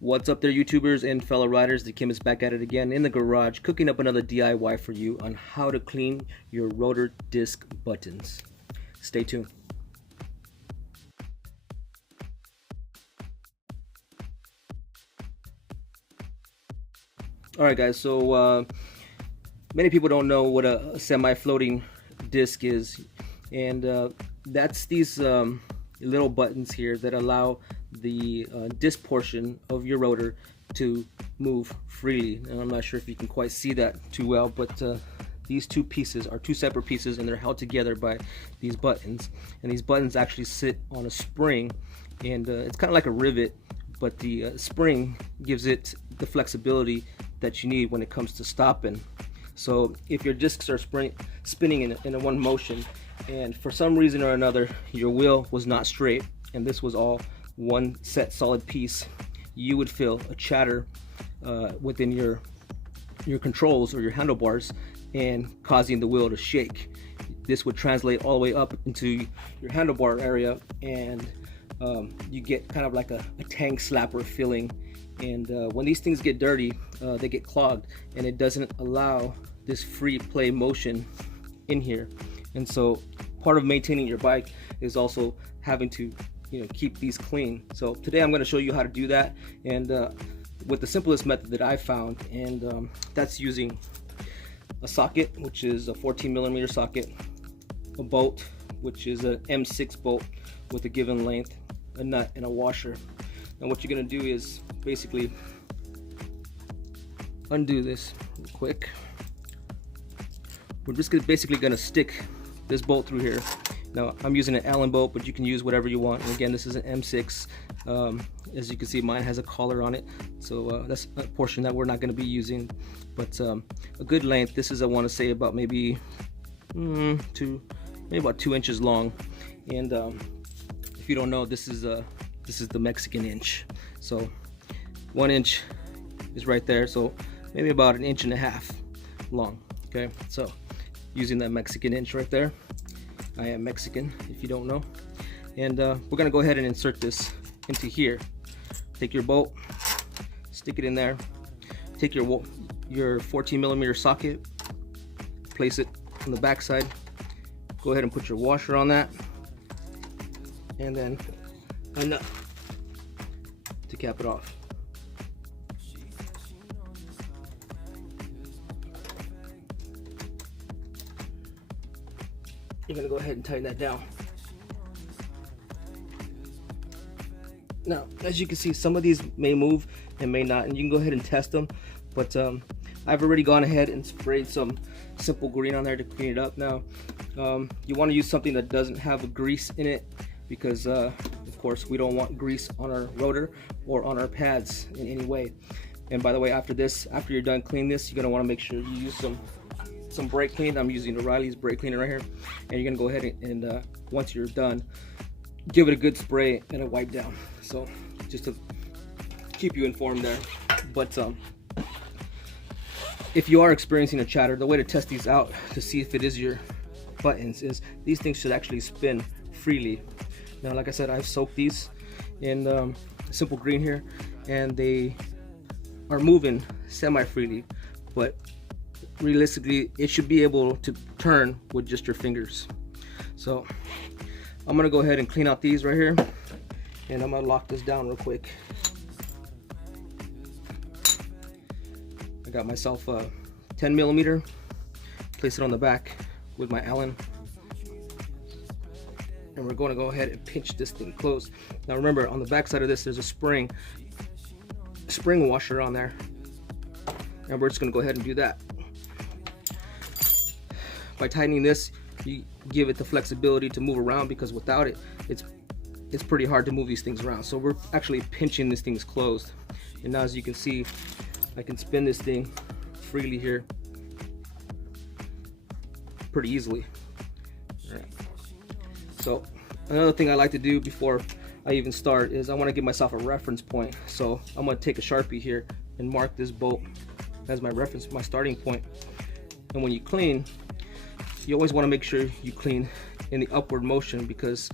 What's up there, YouTubers and fellow riders? The Kim is back at it again in the garage, cooking up another DIY for you on how to clean your rotor disc buttons. Stay tuned. Alright guys, so many people don't know what a semi-floating disc is, and that's these little buttons here that allow the disc portion of your rotor to move freely. And I'm not sure if you can quite see that too well, but these two pieces are two separate pieces, and they're held together by these buttons. And these buttons actually sit on a spring, and it's kind of like a rivet, but the spring gives it the flexibility that you need when it comes to stopping. So if your discs are spinning in a one motion, and for some reason or another your wheel was not straight and this was all one set solid piece, you would feel a chatter within your controls or your handlebars and causing the wheel to shake. This would translate all the way up into your handlebar area, and you get kind of like a tank slapper feeling. And when these things get dirty, they get clogged, and it doesn't allow this free play motion in here. And so part of maintaining your bike is also having to keep these clean. So today I'm going to show you how to do that, and with the simplest method that I found, and that's using a socket, which is a 14mm socket, a bolt, which is an M6 bolt with a given length, a nut, and a washer. And what you're going to do is basically undo this real quick. We're just basically going to stick this bolt through here. Now I'm using an Allen bolt, but you can use whatever you want. And again, this is an M6. As you can see, mine has a collar on it, so that's a portion that we're not going to be using. But a good length. This is, I want to say, about maybe about 2 inches long. And if you don't know, this is the Mexican inch. So 1 inch is right there, so maybe about 1.5 inches long. Okay, so using that Mexican inch right there. I am Mexican, if you don't know. And we're gonna go ahead and insert this into here. Take your bolt, stick it in there. Take your 14mm socket, place it on the back side. Go ahead and put your washer on that, and then a nut to cap it off. You're gonna go ahead and tighten that down. Now, as you can see, some of these may move and may not, and you can go ahead and test them, but I've already gone ahead and sprayed some simple green on there to clean it up. Now, you want to use something that doesn't have a grease in it, because of course we don't want grease on our rotor or on our pads in any way. And by the way, after you're done cleaning this, you're gonna want to make sure you use some brake clean. I'm using O'Reilly's brake cleaner right here, and you're gonna go ahead and once you're done, give it a good spray and a wipe down. So just to keep you informed there. But if you are experiencing a chatter, the way to test these out to see if it is your buttons is these things should actually spin freely. Now, like I said, I've soaked these in simple green here, and they are moving semi-freely, but realistically it should be able to turn with just your fingers. So I'm gonna go ahead and clean out these right here, and I'm gonna lock this down real quick. I got myself a 10mm, place it on the back with my Allen, and we're going to go ahead and pinch this thing closed. Now remember, on the back side of this there's a spring washer on there, and we're just going to go ahead and do that. By tightening this, you give it the flexibility to move around, because without it, it's pretty hard to move these things around. So we're actually pinching this thing's closed, and now as you can see, I can spin this thing freely here pretty easily. All right. So another thing I like to do before I even start is I want to give myself a reference point. So I'm going to take a Sharpie here and mark this bolt as my reference, my starting point. And when you clean, you always want to make sure you clean in the upward motion, because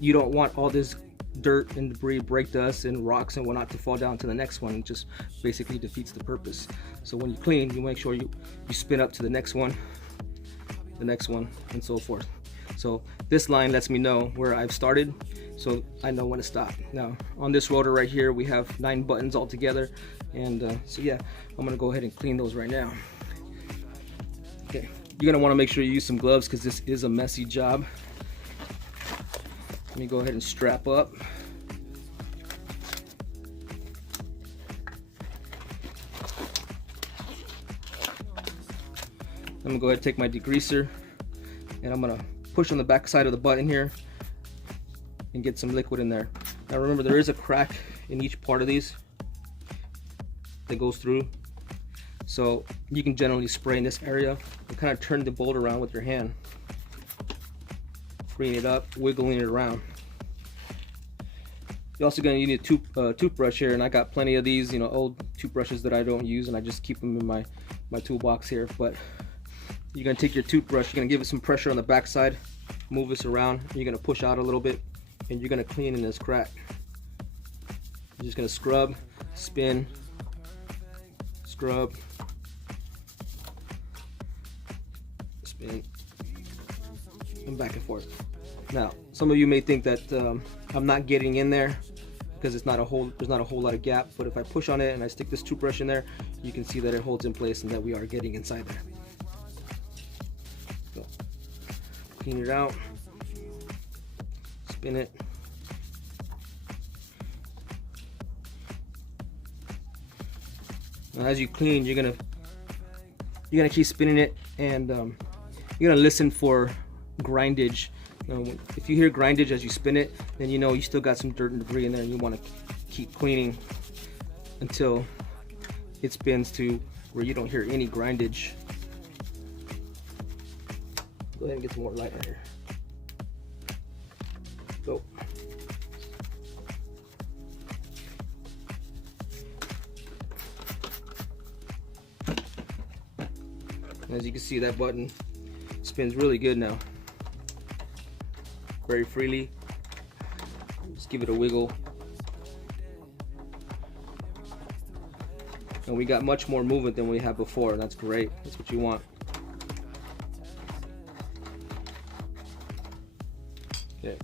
you don't want all this dirt and debris, brake dust and rocks and whatnot to fall down to the next one. It just basically defeats the purpose. So when you clean, you make sure you spin up to the next one, and so forth. So this line lets me know where I've started, so I know when to stop. Now on this rotor right here, we have 9 buttons all together, and so yeah, I'm gonna go ahead and clean those right now. Okay, you're gonna want to make sure you use some gloves because this is a messy job. Let me go ahead and strap up. I'm gonna go ahead and take my degreaser, and I'm gonna push on the back side of the button here and get some liquid in there. Now remember, there is a crack in each part of these that goes through, so you can generally spray in this area and kind of turn the bolt around with your hand, freeing it up, wiggling it around. You're also going to need a toothbrush here, and I got plenty of these, you know, old toothbrushes that I don't use, and I just keep them in my toolbox here. But you're going to take your toothbrush, you're going to give it some pressure on the back side, move this around, you're going to push out a little bit, and you're going to clean in this crack. You're just going to scrub, spin, scrub, spin, and back and forth. Now, some of you may think that I'm not getting in there because there's not a whole lot of gap, but if I push on it and I stick this toothbrush in there, you can see that it holds in place and that we are getting inside there. So, clean it out, spin it. Now, as you clean, you're gonna keep spinning it, and you're gonna listen for grindage. If you hear grindage as you spin it, then you know you still got some dirt and debris in there, and you want to keep cleaning until it spins to where you don't hear any grindage. Go ahead and get some more light on here. Go. As you can see, that button spins really good now. Very freely. Just give it a wiggle. And we got much more movement than we had before. That's great. That's what you want. Okay.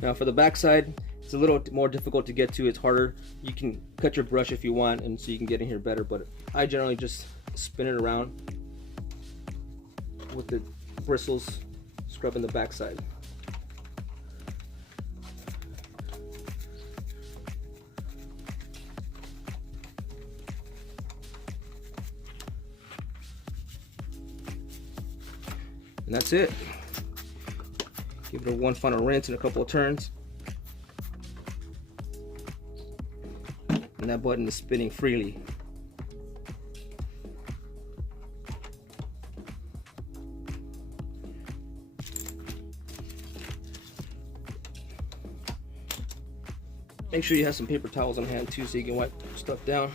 Now for the back side, it's a little more difficult to get to. It's harder. You can cut your brush if you want, and so you can get in here better, but I generally just spin it around with the bristles, scrubbing the back side. And that's it. Give it a one final rinse and a couple of turns. And that button is spinning freely. Make sure you have some paper towels on hand too, so you can wipe stuff down.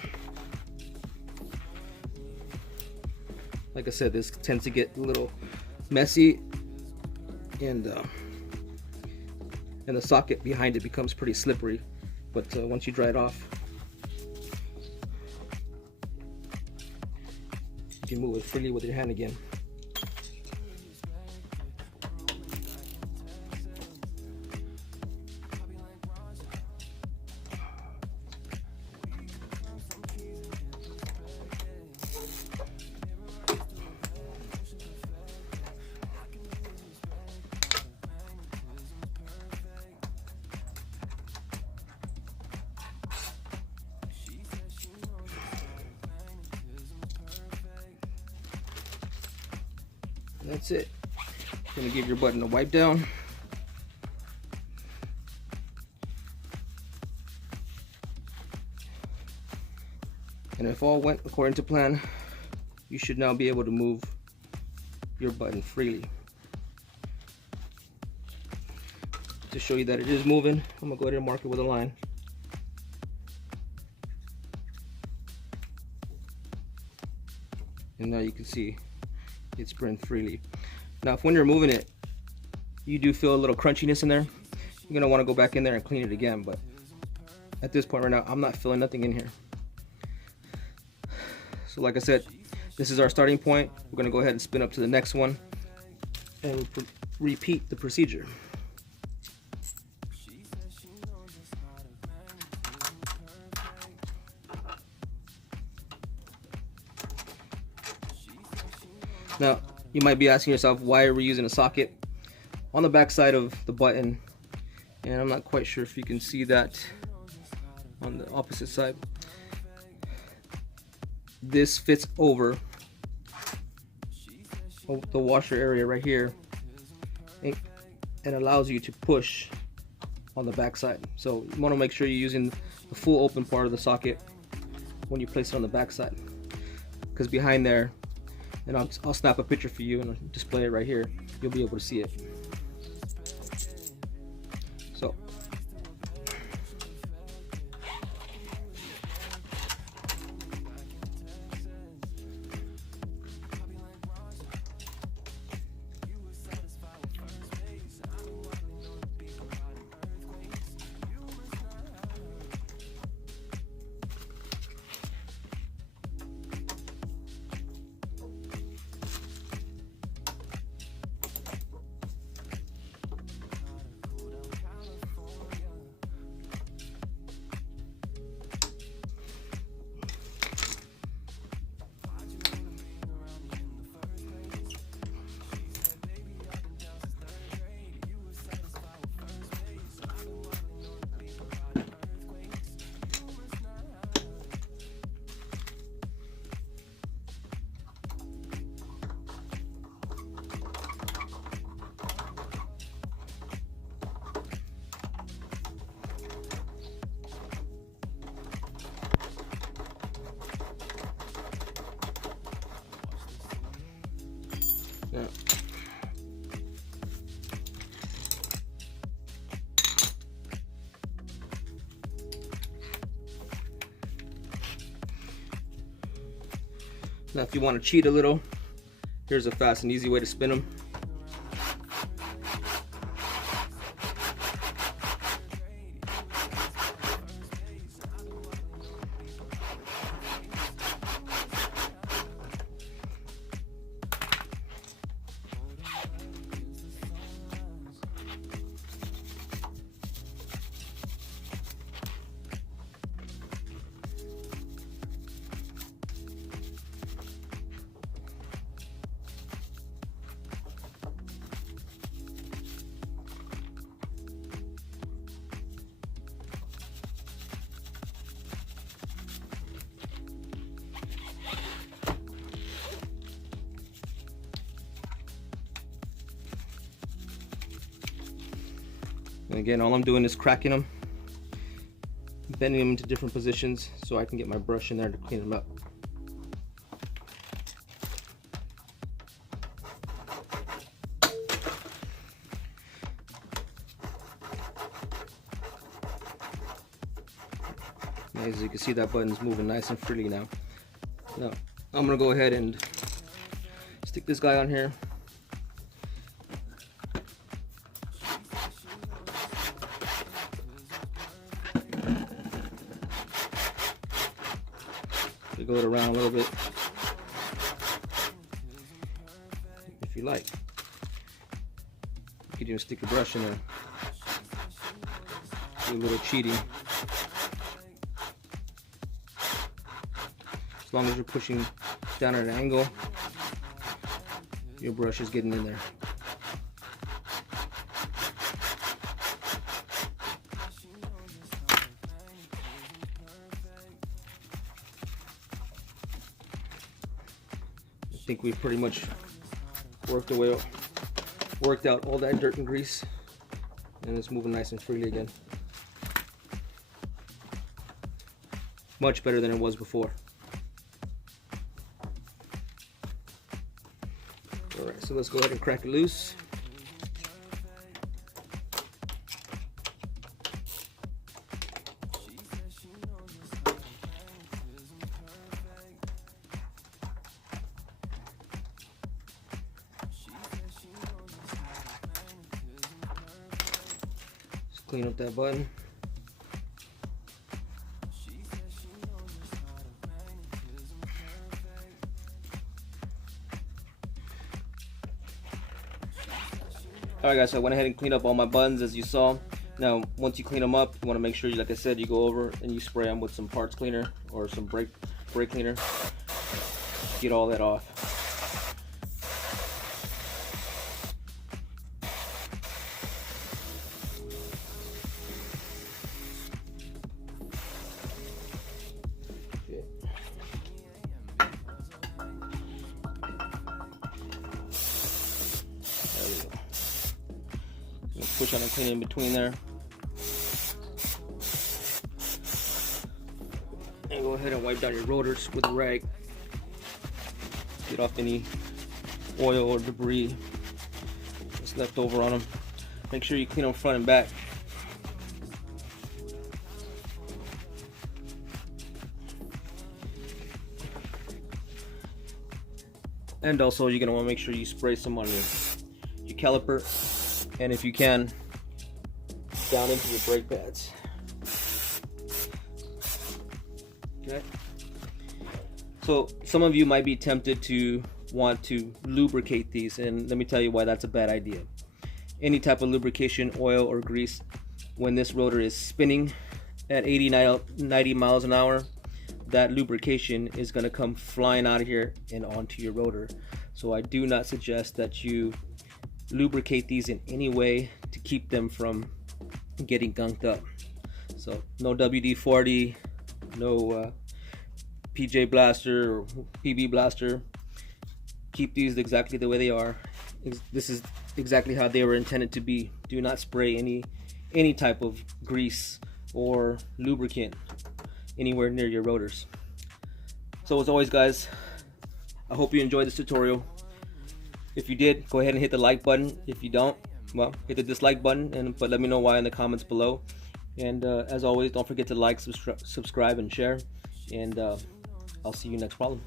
Like I said, this tends to get a little messy, and the socket behind it becomes pretty slippery. But once you dry it off, you can move it freely with your hand again. That's it. Gonna give your button a wipe down. And if all went according to plan, you should now be able to move your button freely. To show you that it is moving, I'm gonna go ahead and mark it with a line. And now you can see it's spinning freely. Now, if when you're moving it, you do feel a little crunchiness in there, you're gonna want to go back in there and clean it again. But at this point right now, I'm not feeling nothing in here. So like I said, this is our starting point. We're gonna go ahead and spin up to the next one and repeat the procedure. Now, you might be asking yourself, why are we using a socket on the back side of the button? And I'm not quite sure if you can see that on the opposite side. This fits over the washer area right here. It allows you to push on the back side. So you want to make sure you're using the full open part of the socket when you place it on the back side, because behind there, and I'll snap a picture for you and I'll display it right here, you'll be able to see it. So yeah. Now if you want to cheat a little, here's a fast and easy way to spin them. And again, all I'm doing is cracking them, bending them into different positions so I can get my brush in there to clean them up. As you can see, that button's moving nice and freely now. Now, I'm gonna go ahead and stick this guy on here. Wiggle it around a little bit if you like. You could even stick a brush in there. Do a little cheating. As long as you're pushing down at an angle, your brush is getting in there. I think we've pretty much worked out all that dirt and grease, and it's moving nice and freely again. Much better than it was before. Alright, so let's go ahead and crack it loose. clean up that button. Alright guys, so I went ahead and cleaned up all my buttons as you saw. Now once you clean them up, you want to make sure, like I said, you go over and you spray them with some parts cleaner or some brake cleaner. Get all that off. Okay. There we go. Push on and clean in between there. And go ahead and wipe down your rotors with a rag. Get off any oil or debris that's left over on them. Make sure you clean them front and back. And also you're gonna want to make sure you spray some on your caliper, and if you can, down into your brake pads. Okay. So some of you might be tempted to want to lubricate these, and let me tell you why that's a bad idea. Any type of lubrication, oil or grease, when this rotor is spinning at 90 miles an hour, that lubrication is going to come flying out of here and onto your rotor. So I do not suggest that you lubricate these in any way to keep them from getting gunked up. So no WD-40, no PJ Blaster or PB Blaster. Keep these exactly the way they are. This is exactly how they were intended to be. Do not spray any type of grease or lubricant anywhere near your rotors. So as always guys, I hope you enjoyed this tutorial. If you did, go ahead and hit the like button. If you don't, well, hit the dislike button, but let me know why in the comments below. And as always, don't forget to like, subscribe and share, and I'll see you next problem.